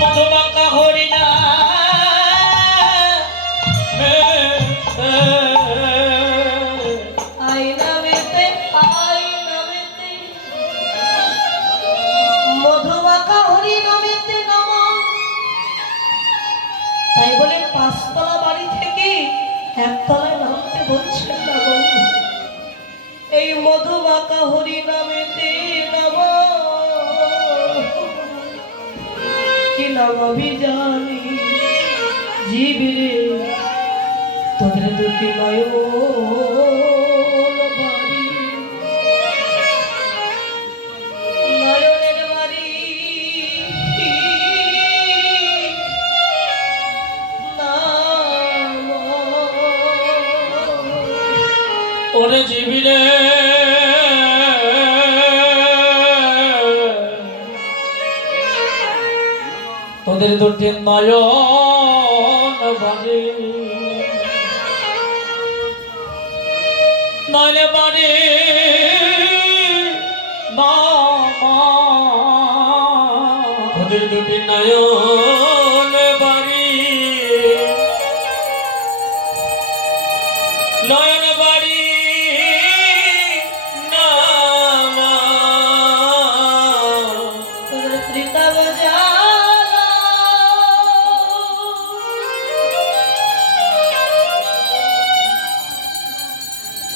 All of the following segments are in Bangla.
মধুমাখা হরিণা মধুমাখা হরিনামেতে নম। তাই বলে পাঁচতলা বাড়ি থেকে একতলায় নামতে বলছেন না বন্ধু। এই মধুমাখা হরিনামেতে নম। কি নামাবি জানি জীবরে তোদের দুটি নয়ন বাড়ি, নয়নের বাড়ি নাম। ওরে জীবিরে তোদের দুটি নয়ন বাড়ি, নয়ন বাড়ি তোদের দুটি নয়ন বাড়ি, নয়ন বাড়ি তোদের ত্রিতাব জ্বালা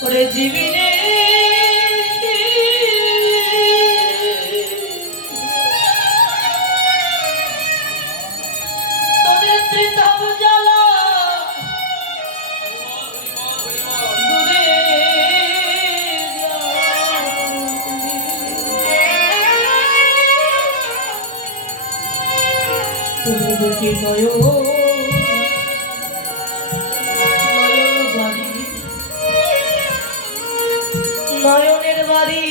ওরে জীবিরে তোদের ত্রিতাব জ্বালা দূরে তোদের দুটি নয়ন বাড়ি, নয়নের বাড়ি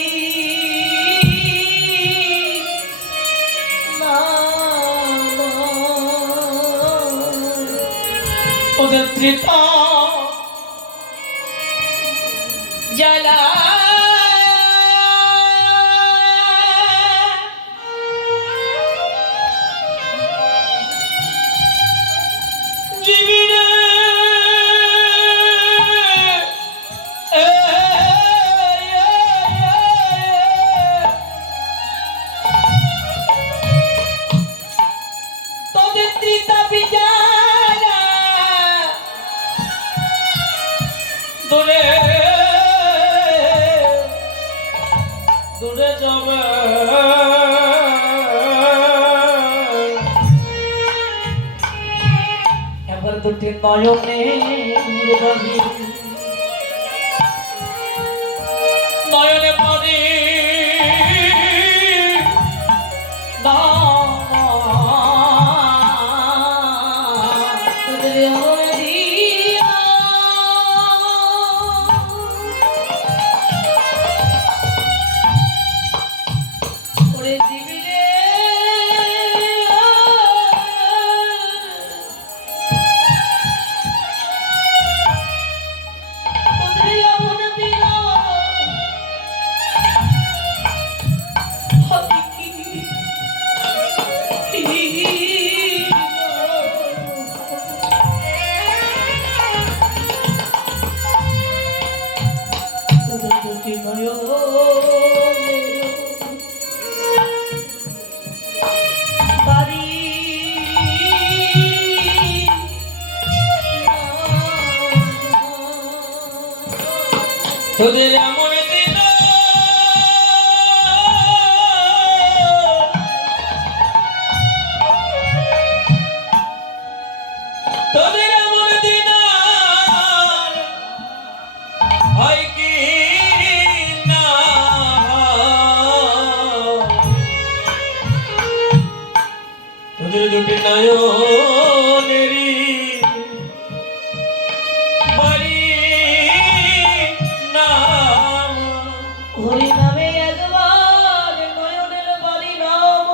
ওদের ত্রিতা জ্বালা জীবিরে তোদের ত্রিতা বিজালা দূরে দূরে যাবে এবার দুটি নয়নের বাড়ি, নয়নে বাড়ি তোদের অমর দিয়া ওরে জীবিরে তোদের অমর দিয়া তোদের এমন দিন তোদের এমন দিন হয় কি না, তোদের দুটি নয়নেরই বাড়ি নাম। হরিনামে একবার নয়নের বাড়ি নাম।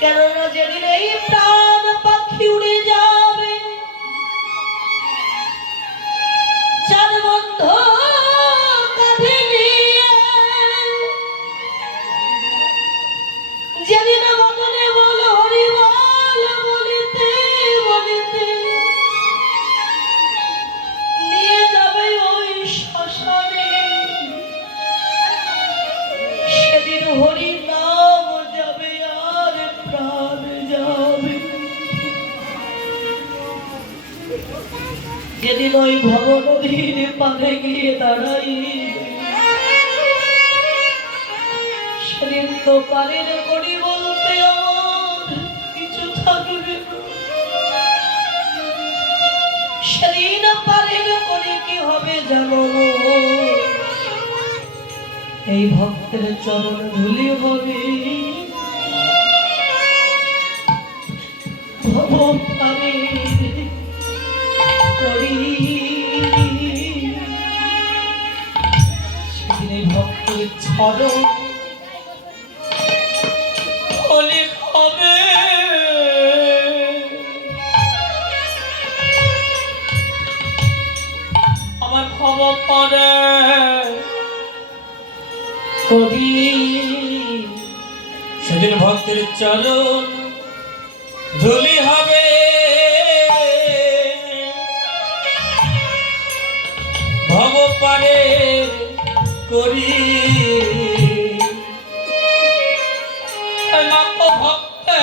কেননা যেদিন এই প্রাণ পাখি উড়ে যাবে, চার বন্ধ কাঁধে নিয়ে সেদিন ওই ভব নদীর পাড়ে গিয়ে দাঁড়াই, সেদিন তো পারের করি বলতে আমার কিছু থাকবে না। সেদিন পারের করে কি হবে জানো, এই ভক্তের চরণ ধুলি হবে। ভব পারের করি সেদিন এই ভক্তের চরণ ধুলি হবে। আমার ভব পারে করি সেদিন ভক্তের চরণ ধুলি হবে। ভব পারে করি ভক্তে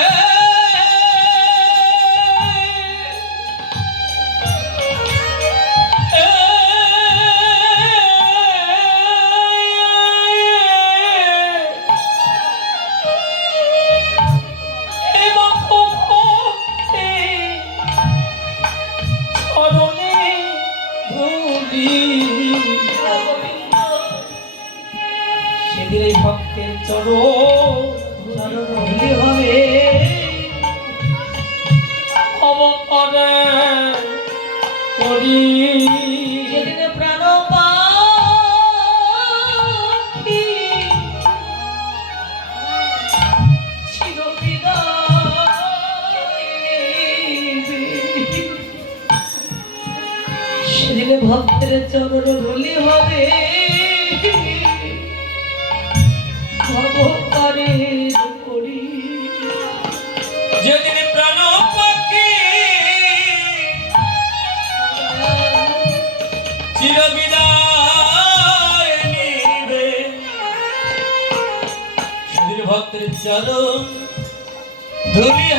সেদিন এই ভক্তের চরণ ধুলি হবে। ভব পারে করি যেদিন প্রাণ পাখি চির বিদায় নেবে, সেদিন ভক্তের চরণ ধুলি হবে। যেদিন প্রাণ পাখি চির বিদায় নিবে, সেদিন ভক্তের চরণ ধুলি